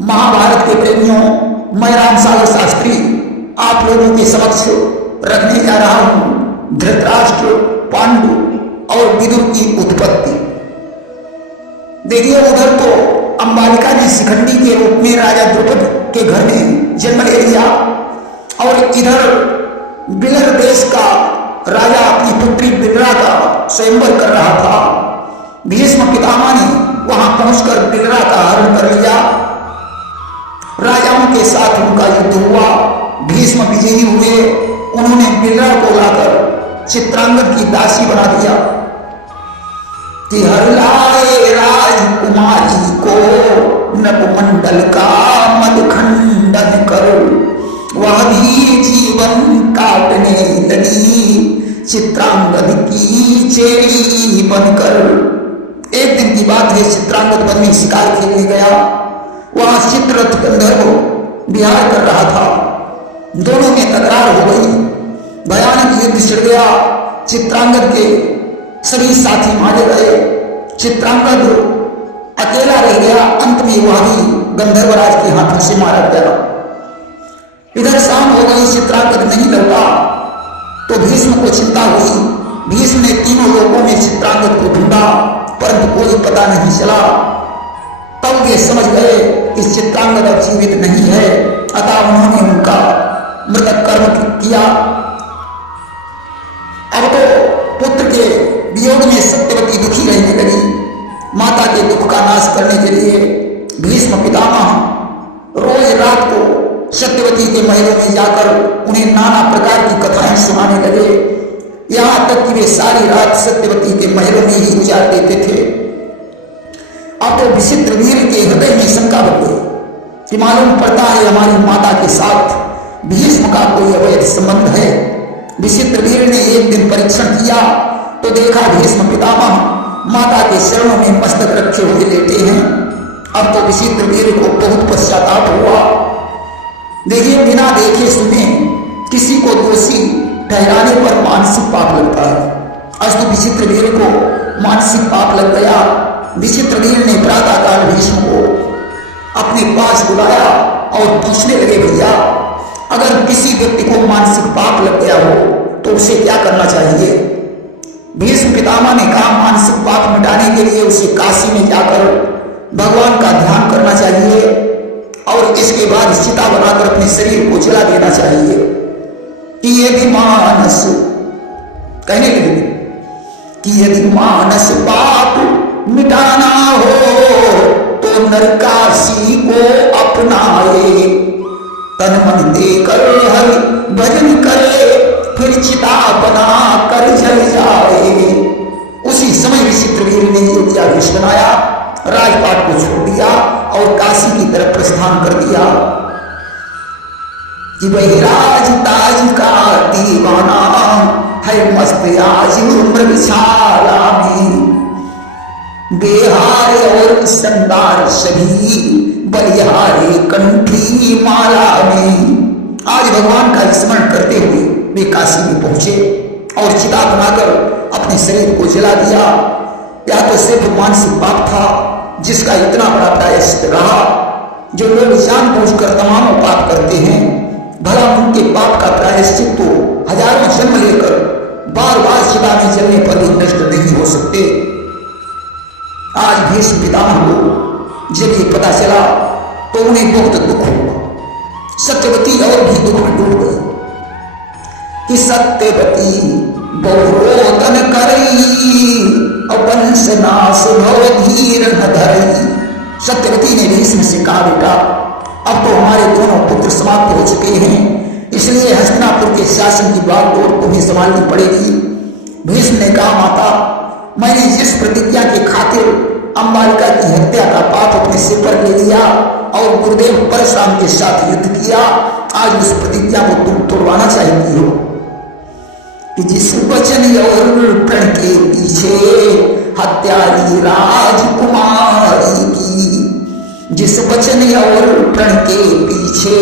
महाभारत के प्रेमियों, मैं रामसागर शास्त्री आप लोगों के समक्ष रखने जा रहा हूं धृतराष्ट्र, पांडु और विदुर की उत्पत्ति। देखिए, उधर तो अंबालिका ने शिखंडी के रूप में राजा द्रुपद के घर में जन्म ले लिया और इधर बिलर देश का राजा अपनी पुत्री बिलरा का स्वयंवर कर रहा था। भीष्म पितामह ने वहां पहुंचकर बिलरा का हरण कर लिया। राजाओं के साथ उनका युद्ध हुआ, भीष्म विजयी हुए। उन्होंने बिलरा को लाकर चित्रांगद की दासी बना दिया कि हर लाए राजकुमारी को नभमंडल का मदखंडन करो, वह भी जीवन काटने लगी चित्रांगद की चेरी बनकर। एक दिन की बात है, चित्रांगद वन में शिकार खेलने गया। वहां चित्ररथ गंधर्व विहार कर रहा था। दोनों में तकरार हो गई, भयानक युद्ध छिड़ गया। चित्रांगद के सभी साथी मारे गए, चित्रांगद अकेला रह गया। अंत में वह भी गंधर्वराज के हाथों से मारा गया। इधर शाम हो गई, चित्रांगद नहीं लौटा तो भीष्म को चिंता हुई। भीष्म ने तीनों लोगों में चित्रांगद को ढूंढा, परंतु कोई पता नहीं चला। तब वे समझ गए कि चित्रांगद अब जीवित नहीं है, अतः उन्होंने उनका मृतक कर्म किया। अब तो पुत्र के वियोग में सत्यवती दुखी रहने लगी। माता के दुख का नाश करने के लिए भीष्म पितामह रोज रात को सत्यवती के महलों में जाकर उन्हें नाना प्रकार की कथाएं सुनाने लगे। यहां तक कि वे सारी रात सत्यवती के महलों में ही गुजार देते थे। अब तो विचित्रवीर के हृदय में शंका बढ़ गई कि मालूम पड़ता है हमारी माता के साथ भीष्म का कोई अवैध संबंध है। विचित्रवीर ने एक दिन परीक्षण किया तो देखा भीष्म पितामह माता के चरणों में मस्तक रखे हुए लेटे हैं। अब तो विचित्रवीर को बहुत पश्चाताप हुआ। देखिए, बिना देखे सुने किसी को दोषी ठहराने पर मानसिक पाप लगता है। अस्तु विचित्रवीर को मानसिक पाप लग गया। विचित्रवीर ने प्रातःकाल भीष्म को अपने पास बुलाया और पूछने लगे, भैया अगर किसी व्यक्ति को मानसिक पाप लग गया हो तो उसे क्या करना चाहिए? भीष्म पितामह ने कहा, मानसिक पाप मिटाने के लिए उसे काशी में जाकर भगवान का ध्यान करना चाहिए और इसके बाद चिता बनाकर अपने शरीर को जला देना चाहिए। कि यदि मानस कहने लगे कि यदि मानस पाप मिटाना हो तो नरकाशी को अपनाए, तन मन देकर हरि भजन करे, फिर चिता बना कर जल जाए। उसी समय विचित्रवीर ने यज्ञाभिष बनाया, राजपाट को छोड़ दिया और काशी की तरफ प्रस्थान कर दिया कि वही राज ताज का दीवाना है मस्त आज मृगशाला में, बेहार और संदार सभी बलिहारे कंठी माला में। आज भगवान का स्मरण करते हुए वे काशी में पहुंचे और चिता बनाकर अपने शरीर को जला दिया। या तो सिर्फ मानसिक पाप था जिसका इतना बड़ा प्रायश्चित रहा। जो लोग जानबूझकर तमाम पाप करते हैं, भला उनके पाप का प्रायश्चित तो हजारों जन्म लेकर बार बार चिता में जलने पर भी नष्ट नहीं हो सकते। आज भीष्म पितामह को जब ये पता चला तो उन्हें बहुत दुख हुआ। सत्यवती और भी दुख में डूब गई कि सत्यवती बहुरोदन करई और वंश नाश भव धीर न धरई। सत्यवती ने भीष्म से कहा, बेटा अब तो हमारे दोनों पुत्र समाप्त हो चुके हैं, इसलिए हस्तिनापुर के शासन की बागडोर तुम्हें संभालनी पड़ेगी। भीष्म ने कहा, माता मैंने जिस प्रतिज्ञा के खातिर अंबालिका की हत्या का पाप अपने सिर पर ले लिया और गुरुदेव परशुराम के साथ युद्ध किया, आज उस प्रतिज्ञा को तुम तोड़वाना चाहती हो कि जिस वचन और प्रण के पीछे हत्यारी राजकुमारी की, जिस वचन और प्रण के पीछे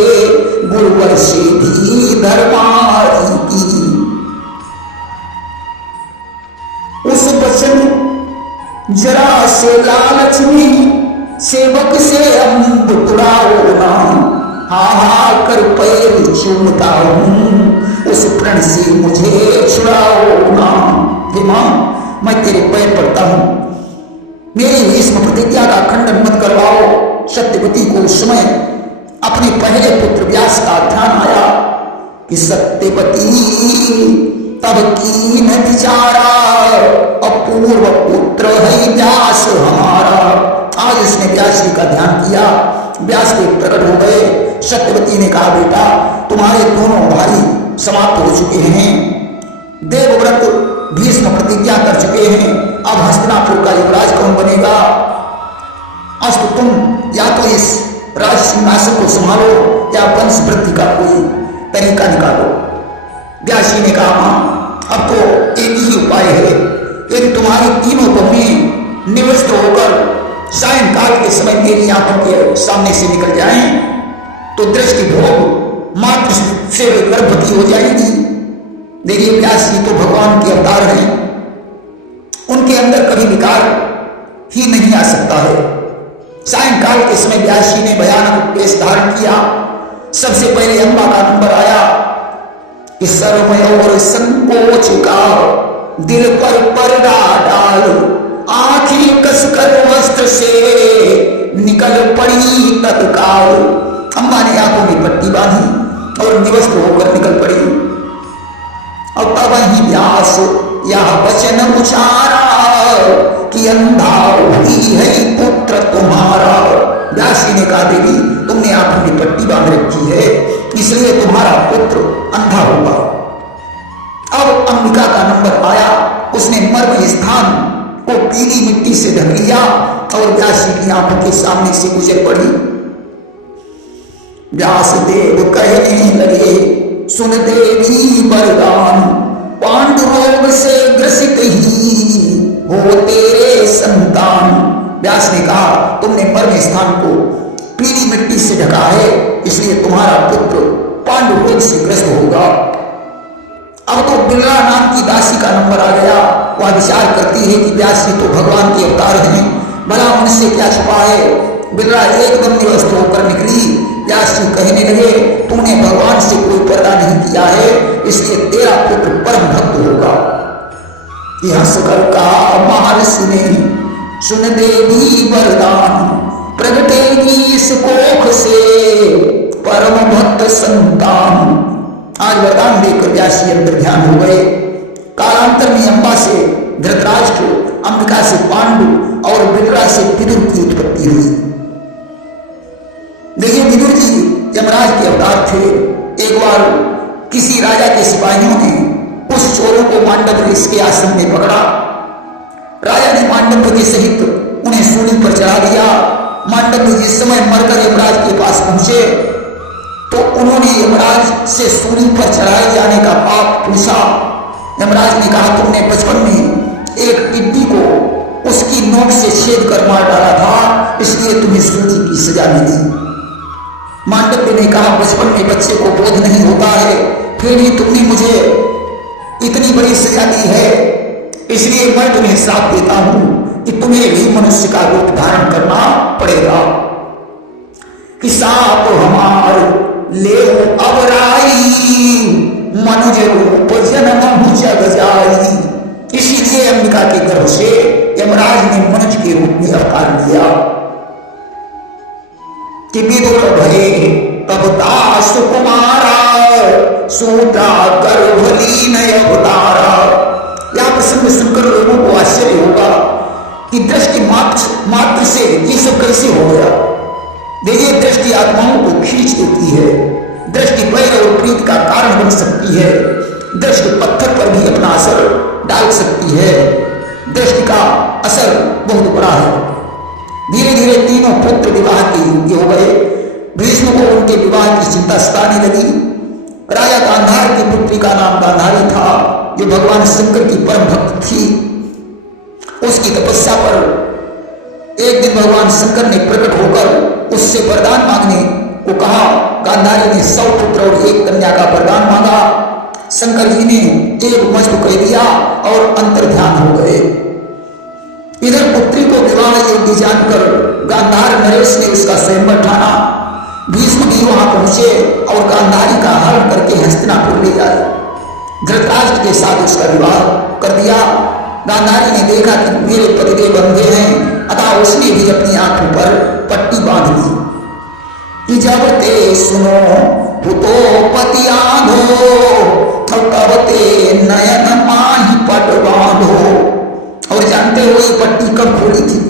गुरुवर से भी धर्मारी की, उस वचन जरा से लालच में सेवक से अम्ब तुड़ाओ ना, हा कर पैर चूमता हूं, उस प्रण से मुझे छुड़ाओ ना। हे मां, मैं तेरे पैर पड़ता हूं, मेरी भीष्म प्रतिज्ञा का खंडन मत करवाओ। सत्यवती को उस समय अपने पहले पुत्र व्यास का ध्यान आया कि सत्यवती तब की न विचारा, अपूर्व पुत्र है व्यास हमारा। आज उसने व्यास जी का ध्यान किया, व्यास के प्रकट हो गए। सत्यवती ने कहा, बेटा तुम्हारे दोनों भाई समाप्त हो चुके हैं, देवव्रत भीष्म प्रतिज्ञा कर चुके हैं, अब हस्तिनापुर का युवराज कौन बनेगा? अस्त तुम या तो इस राज सिंहासन को संभालो या वंश वृद्धि का कोई तरीका निकालो। व्यास जी ने कहा, मां अब तो एक ही उपाय है, यदि तुम्हारी तीनों बहनें निवृत्त होकर सायंकाल के समय मेरी आंखों के सामने से निकल जाएं, तो दृष्टि भोग मात्र से गर्भवती हो जाएगी। देखिए, व्यास जी तो भगवान के अवतार हैं, उनके अंदर कभी विकार ही नहीं आ सकता है। सायंकाल के समय व्यास जी ने भयानक वेश धारण किया। सबसे पहले अम्बा का नंबर आया कि शर्म और संकोच का दिल पर पर्दा डाल, आंखें कसकर वस्त्र से निकल पड़ी तत्काल। अम्बा ने आंखों में पट्टी बांधी और निवस्त्र होकर निकल पड़ी। और तब ही व्यास यह वचन उचारा कि अंधा हुई है पुत्र तुम्हारा। व्यास जी ने कहा, देवी तुमने आंखों में पट्टी बांध रखी है, इसलिए तुम्हारा पुत्र अंधा होगा। अब अंबिका का नंबर आया, उसने मर्म स्थान को पीली मिट्टी से ढक लिया और व्यास जी की आंखों के सामने से गुजर पड़ी। व्यास देव कहने लगे, सुन देवी वरदान, पांडु रोग से ग्रसित ही हो तेरे संतान। व्यास ने कहा, तुमने मर्म स्थान को पीली मिट्टी से ढका है, इसलिए तुम्हारा पुत्र पांडु रोग से ग्रस्त होगा। अब तो बिल्ला नाम की दासी का नंबर आ गया। वह विचार करती है कि व्यास जी तो भगवान के अवतार हैं, भला उनसे क्या छुपा है। बिल्ला एकदम निवस्त होकर निकली। व्यास जी कहने लगे, तूने भगवान से कोई पर्दा नहीं किया है, इसलिए तेरा पुत्र परम भक्त होगा। यह सकल का महर्षि ने सुन देवी वरदान, प्रगटेगी इस कोख से परम भक्त संतान। आज वरदान देकर व्यास जी अंतर ध्यान हो गए। कालांतर में अम्बा से धृतराष्ट्र, अंबिका से पांडु और बिल्ला से विदुर की उत्पत्ति हुई। देखिए, विदुर जी यमराज के अवतार थे। एक बार किसी राजा के सिपाहियों ने उस चोरों को मांडव ऋषि के आश्रम में पकड़ा। राजा ने मांडव के सहित उन्हें सूली पर चढ़ा दिया। मांडव जिस समय मरकर यमराज के पास पहुंचे तो उन्होंने यमराज से सूली पर चढ़ाए जाने का पाप पूछा। यमराज ने कहा, तुमने बचपन में एक टिड्डी को उसकी नोक से छेद कर मार डाला था, इसलिए तुम्हें सूली की सजा मिली। मांडव्य ने कहा, बचपन में बच्चे को बोध नहीं होता है, फिर भी तुमने मुझे इतनी बड़ी सजा दी है, इसलिए मैं तुम्हें श्राप देता हूं कि तुम्हें भी मनुष्य का रूप धारण करना पड़ेगा। कि साप हमार ले अवराई, मनुज रूप जन्म जग जाई। इसीलिए अंबिका के गर्भ से यमराज ने मनुज के रूप में अवतार लिया। कि विदुर भये तब दास कुमारा, सूता गर्भलीन अवतारा। यह प्रसंग सुनकर लोगों को आश्चर्य होगा कि दृष्टि मात्र से ये सब कैसे हो गया। देखिए, दृष्टि आत्माओं को खींच देती है, दृष्टि वैर और प्रीति का कारण बन सकती है, दृष्टि पत्थर पर भी अपना असर डाल सकती है। दृष्टि का असर बहुत बड़ा है। धीरे धीरे तीनों पुत्र विवाह के योग्य हो गए। भीष्म को उनके विवाह की चिंता सताने लगी। राजा गांधार की पुत्री का नाम गांधारी था, जो भगवान शंकर की परम भक्त थी। उसकी तपस्या पर एक दिन भगवान शंकर ने प्रकट होकर उससे वरदान मांगने को कहा। गांधारी ने 100 पुत्र और 1 कन्या का वरदान मांगा। शंकर जी ने एक मस्त कह दिया और अंतर ध्यान हो गए। इधर पुत्री को विवाह योग्य जानकर गांधार नरेश ने उसका स्वयंवर ठाना। भीष्म भी वहां पहुंचे और गांधारी का हरण करके हस्तिनापुर ले जाए। धृतराष्ट्र के साथ उसका विवाह कर दिया। गांधारी ने देखा कि मेरे पतिदेव अंधे हैं, अतः उसने भी अपनी आंखों पर पट्टी बांध दी कि जब ते सुनो पुतो पति आंधो तब ते नयन माही पट बांधो। और जानते हो ये पट्टी कब खोली थी?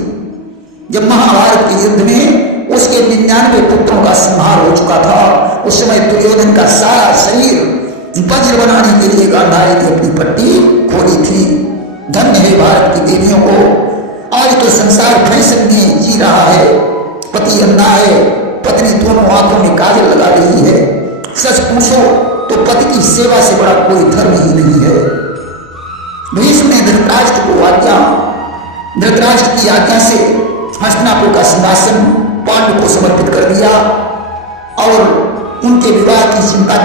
जब महाभारत के युद्ध में उसके 99 पुत्रों का संहार हो चुका था। उस समय दुर्योधन का सारा शरीर वज्र बनाने के लिए गांधारी ने अपनी पट्टी खोली थी। धन्य है भारत की देवियों को। आज तो संसार फैशन में जी रहा है। पति अंधा है, पत्नी दोनों आंखों में काजल लगा रही है। सच पूछो तो पति की सेवा से बड़ा कोई धर्म ही नहीं है। भीष्म ने धृतराष्ट्र की आज्ञा से हस्तिनापुर का सिंहासन पांडु को समर्पित कर दिया और उनके विवाह की चिंता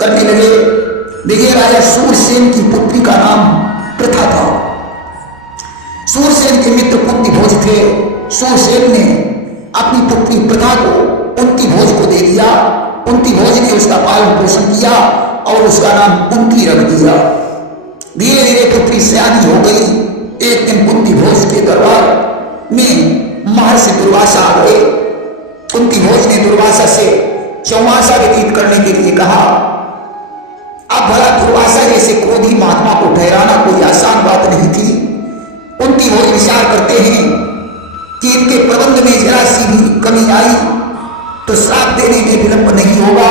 करने लगे। देखिए, राजा सूरसेन की पुत्री का नाम प्रथा था। सूरसेन के मित्र कुंती भोज थे। सूरसेन ने अपनी पुत्री प्रथा को कुंती भोज को दे दिया। कुंती भोज ने उसका पालन पोषण किया और उसका नाम कुंती रख दिया। धीरे धीरे पुत्री सयानी हो गई। एक दिन कुंती भोज के दरबार में महर्षि दुर्वासा आ गए। कुंती भोज ने दुर्वासा से चौमासा व्यतीत करने के लिए कहा। अब भला दुर्वासा जैसे क्रोधी महात्मा को ठहराना कोई आसान बात नहीं थी। कुंती भोज विचार करते हैं कि इनके प्रबंध में जरा सी भी कमी आई तो श्राप देने में विलंब नहीं होगा।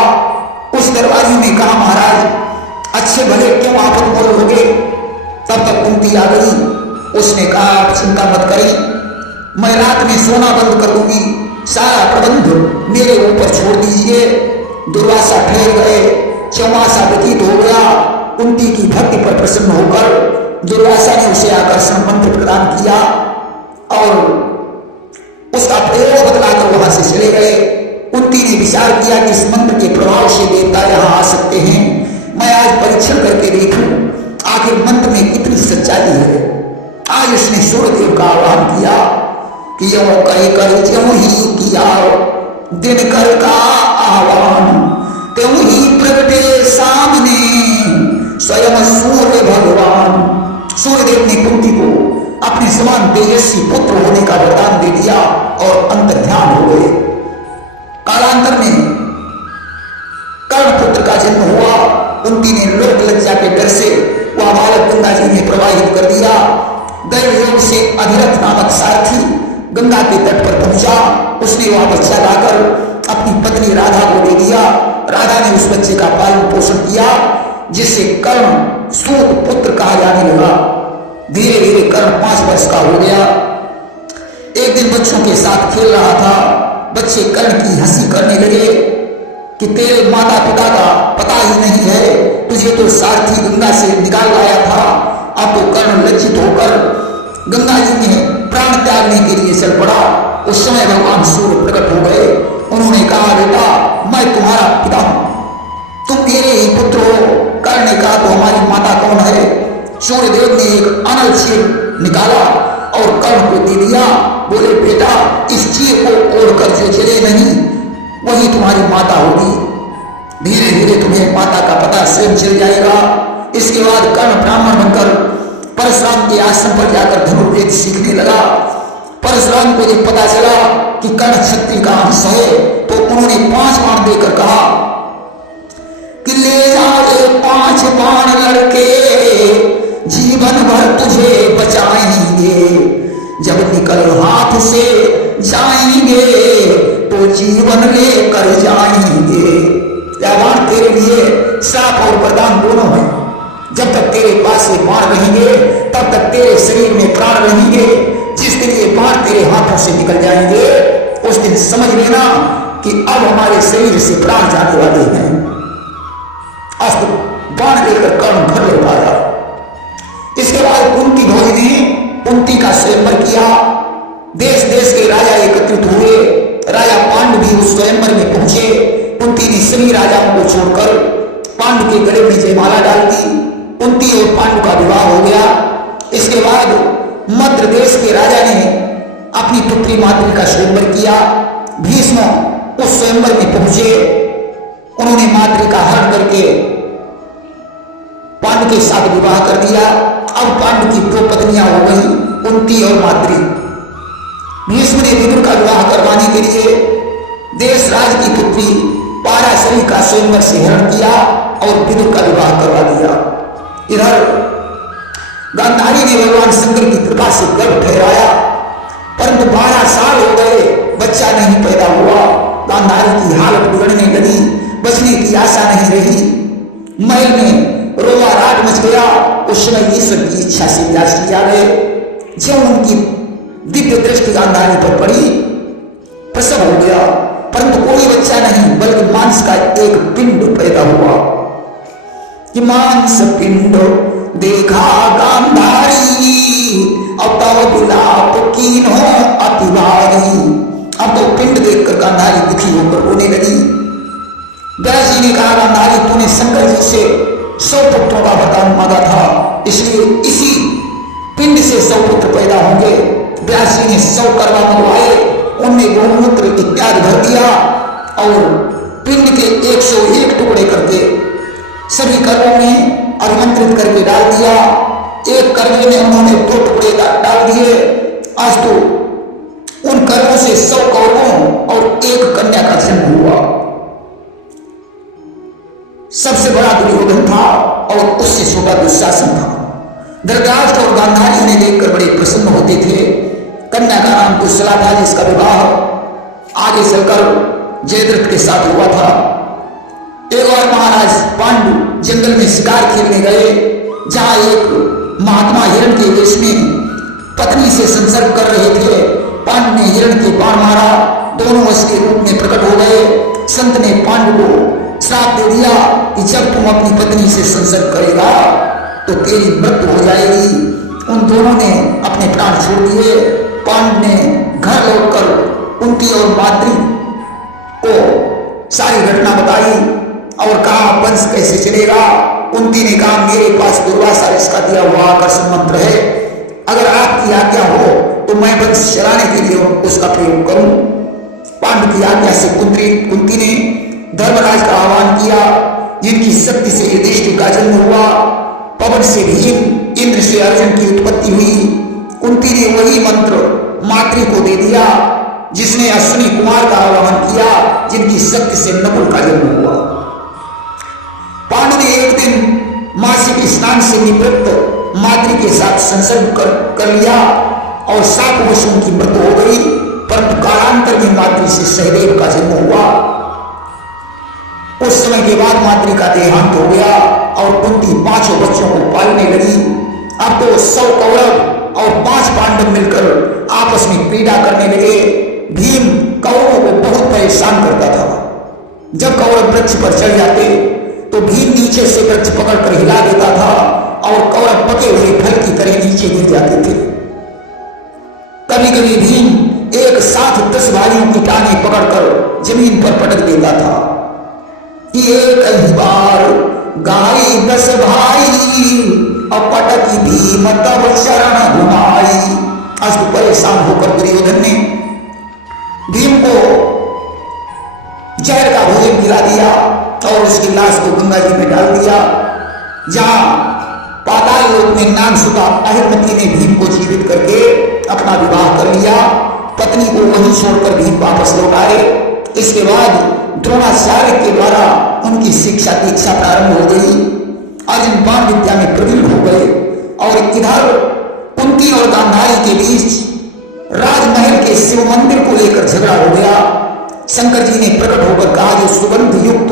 उस दरबारी ने कहा, महाराज अच्छे भले क्यों आफत बोल होगे। तब तक कुंती आ गई। उसने कहा, आप चिंता मत करें, मैं रात में सोना बंद कर दूंगी, सारा प्रबंध मेरे ऊपर छोड़ दीजिए। दुर्वासा ठहर गए। चौमासा व्यतीत हो गया। कुंती की भक्ति पर प्रसन्न होकर दुर्वासा ने उसे आकर्षण मंत्र प्रदान किया और उसका प्रयोग बदलाकर वहां से चले गए। कुंती ने विचार किया कि इस मंत्र के प्रभाव से देवता यहाँ आ सकते हैं। मैं आज परीक्षण करके देखूं आखिर मंत्र में कितनी सच्चाई है। आज उसने सूर्यदेव का आह्वान किया कि यो कही कर ज्यों ही किया दिन कर का आह्वान त्यों ही प्रगटे सामने स्वयं सूर्य भगवान। सूर्यदेव ने कुंती को अपने समान तेजस्वी पुत्र होने का वरदान दे दिया और अंतर्ध्यान हो गए। कालांतर में कर्ण पुत्र का जन्म हुआ। कुंती ने लोक लज्जा के डर से वह बालक गंगा जी में प्रवाहित कर दिया। दैव योग से अधिरथ नामक सारथी गंगा के तट पर पहुंचा। उसने वह बच्चा लाकर अपनी पत्नी राधा को दे दिया। राधा ने उस बच्चे का पालन पोषण किया जिससे कर्ण सूत पुत्र कहा जाने लगा। धीरे धीरे कर्ण 5 वर्ष का हो गया। एक दिन बच्चों के साथ खेल रहा था। बच्चे कर्ण की हंसी करने लगे कि तेरे माता पिता का पता ही नहीं है, तुझे तो सारथी गंगा से निकाल लाया था। अब तो कर्ण लज्जित होकर गंगा जी में प्राण त्यागने के लिए चल पड़ा। उस समय भगवान सूर्य प्रकट हो गए। उन्होंने कहा, बेटा मैं तुम्हारा पिता हूं, तुम मेरे ही पुत्र हो। कर्ण ने कहा, तो हमारी माता कौन है? सूर्यदेव ने एक अनल चीर निकाला और कर्ण को दे दिया। बोले, बेटा इस चीर को ओढ़कर जो चले नहीं वही तुम्हारी माता होगी। धीरे धीरे तुम्हें माता का पता स्वयं चल जाएगा। इसके बाद कर्ण ब्राह्मण बनकर परशुराम के आश्रम पर जाकर धनुर्वेद सीखने लगा। परशुराम को जब पता चला कि कर्ण क्षत्रिय का अंश है तो उन्होंने 5 बाण देकर कहा कि ले जाए 5 बाण लड़के, जीवन भर तुझे बचाएंगे। जब निकल हाथ से जाएंगे तो जीवन लेकर जाएंगे। यह बाण तेरे लिए श्राप और वरदान दोनों है। जब तक तेरे पास ये बाण रहेंगे तब तक तेरे शरीर में प्राण रहेंगे। जिस दिन ये बाण तेरे हाथों से निकल जाएंगे उस दिन समझ लेना कि अब हमारे शरीर से प्राण जाने वाले हैं। अब बाण लेकर कर्ण घर लौट आया। इसके बाद कुंती भोज ने कुंती का स्वयंवर किया। देश देश के राजा एकत्रित हुए। राजा पांडु भी उस स्वयंवर में पहुंचे। कुंती ने सभी राजाओं को छोड़कर पांडु के गले में जयमाला डाल दी। कुंती और पांडु का विवाह हो गया। इसके बाद मद्र देश के राजा ने अपनी पुत्री माद्री का स्वयंवर किया। भीष्म उस स्वयंवर में पहुंचे, उन्होंने माद्री का हरण करके पांडु के साथ विवाह कर दिया। अब पांडु की दो पत्नियां हो गई, कुंती और माद्री। भीष्म ने विदुर का विवाह करवाने के लिए देशराज की पुत्री पाराशरी का स्वयंवर से हरण किया और विदुर का विवाह करवा दिया। इधर गांधारी ने भगवान शंकर की कृपा से गर्भ ठहराया, परंतु 12 साल हो गए, बच्चा नहीं पैदा हुआ। गांधारी की हालत बिगड़ने लगी, बचने की आशा नहीं रही। महल में रोमाराट मच गया। उस समय ईश्वर की इच्छा से व्यास जी आ गए। जब उनकी दिव्य दृष्टि गांधारी पर पड़ी, प्रसव हो गया, परंतु कोई बच्चा नहीं, बल्कि मांस का एक पिंड पैदा हुआ। कि मांस पिंड देखा गांधारी, अब तो विलाप कीन्हो अति भारी। अब तो पिंड देखकर गांधारी दुखी होकर रोने लगी। व्यास जी ने कहा, गांधारी तूने शंकर जी से 100 पुत्रों का वरदान मांगा था, इसलिए इसी पिंड से 100 पुत्र पैदा होंगे। व्यास जी ने 100 करवा मंगवाए, उनमें गोमूत्र इत्यादि भर दिया और पिंड के 101 टुकड़े करके सभी कर्मों में अभिमंत्रित करके डाल दिया। एक कर्मे में उन्होंने 2 टुकड़े डाल दिए। आज तो उन कर्मों से 100 कौरवों और 1 कन्या का जन्म हुआ। सबसे बड़ा दुर्योधन था और उससे छोटा दुशासन था। धृतराष्ट्र और गांधारी उन्हें देखकर बड़े प्रसन्न होते थे। कन्या का नाम कुशला था, जिसका विवाह आगे चलकर जयद्रथ के साथ हुआ था। एक बार महाराज पांडु जंगल में शिकार खेलने गए, जहां एक महात्मा हिरण के वेश में पत्नी से संसर्ग कर रहे थे। पांडु ने हिरण के बाण मारा, दोनों उसके रूप में प्रकट हो गए। संत ने पांडु को श्राप दे दिया कि जब तुम अपनी पत्नी से संसर्ग करेगा तो तेरी मृत्यु हो जाएगी। उन दोनों ने अपने प्राण छोड़ दिए। पांडु ने घर लौटकर कुंती और माद्री को सारी घटना बताई और कहा, वंश कैसे चलेगा। कुंती ने कहा, मेरे पास दुर्वासा ऋषि का दिया हुआ आकर्षण मंत्र है, अगर आपकी आज्ञा हो तो मैं वंश चलाने के लिए उसका प्रयोग करूं। पांडु की आज्ञा से कुंती ने धर्मराज का आह्वान किया, जिनकी शक्ति से युधिष्ठिर का जन्म हुआ। पवन से भीम, इंद्र से अर्जुन की उत्पत्ति हुई। कुंती ने वही मंत्र माद्री को दे दिया, जिसने अश्विनी कुमार का आह्वान किया, जिनकी शक्ति से नकुल का जन्म हुआ। पांडु ने एक दिन मासिक स्नान से निवृत्त माद्री के साथ संसर्ग कर लिया और 7 वर्षों की मृत्यु हो गई। परंतु कालांतर में माद्री से सहदेव का जन्म हुआ। उस समय के बाद माद्री का देहांत हो गया और कुंती 5 बच्चों को पालने लगी। अब तो 100 कौरव और 5 पांडव मिलकर आपस में पीड़ा करने लगे। भीम कौरवों को बहुत परेशान करता था। जब कौरव वृक्ष पर चढ़ जाते तो भीम नीचे से वृक्ष पकड़कर हिला देता था और कौरव पके हुए फल की तरह नीचे गिर जाते थे। कभी कभी भीम एक साथ 10 भाइयों की टांगें पकड़कर जमीन पर पटक देता था कि एक ही बार गाई 10 भाई अपटक भीम तब शरण घुमाई। आज तो परेशान होकर दुर्योधन ने भीम को जहर का भोजन गिरा दिया और उसकी लाश को गंगा जी में डाल दिया। जहां पाताल लोक में नागसुता अहिरमती ने भीम को जीवित करके अपना विवाह कर लिया। पत्नी को वहीं छोड़कर भीम वापस लौट आए। इसके बाद द्रोणाचार्य के द्वारा उनकी शिक्षा दीक्षा प्रारंभ हो गई। अर्जुन बाण विद्या में प्रवीण हो गए और इधर कुंती और गांधारी के बीच राजमहल के शिव मंदिर को लेकर झगड़ा हो गया। शंकर जी ने प्रकट होकर कहा, जो सुगंध युक्त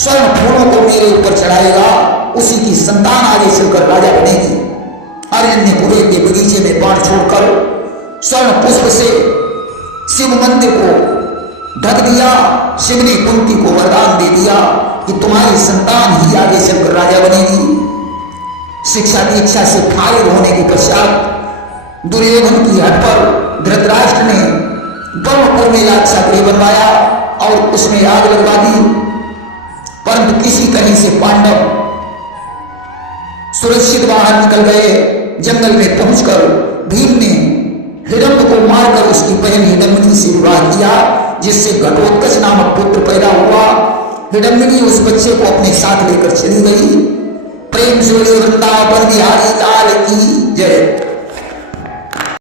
स्वर्ण फूलों को मेरे ऊपर चढ़ाएगा उसी की संतान आगे चलकर राजा बनेगी। अर्जुन ने कुबेर के बगीचे में बाण छोड़कर स्वर्ण पुष्प से शिव मंदिर को ढक दिया। शिव ने कुंती को वरदान दे दिया कि तुम्हारी संतान ही आगे चलकर राजा बनेगी। शिक्षा दीक्षा से फारिग होने के पश्चात दुर्योधन की हट पर धृतराष्ट्र ने ब्रह्मपुर में लाक्षागृह बनवाया और उसमें आग लगवा दी। परंतु किसी तरह से पांडव सुरक्षित बाहर निकल गए। जंगल में पहुंचकर भीम ने हिरण्य को मारकर उसकी बहन हिरण्मयी से विवाह किया, जिससे घटोत्कच नामक पुत्र पैदा हुआ। हिरण्मयी उस बच्चे को अपने साथ लेकर चली गई। प्रेम से बोले वृंदावन बिहारी लाल की जय।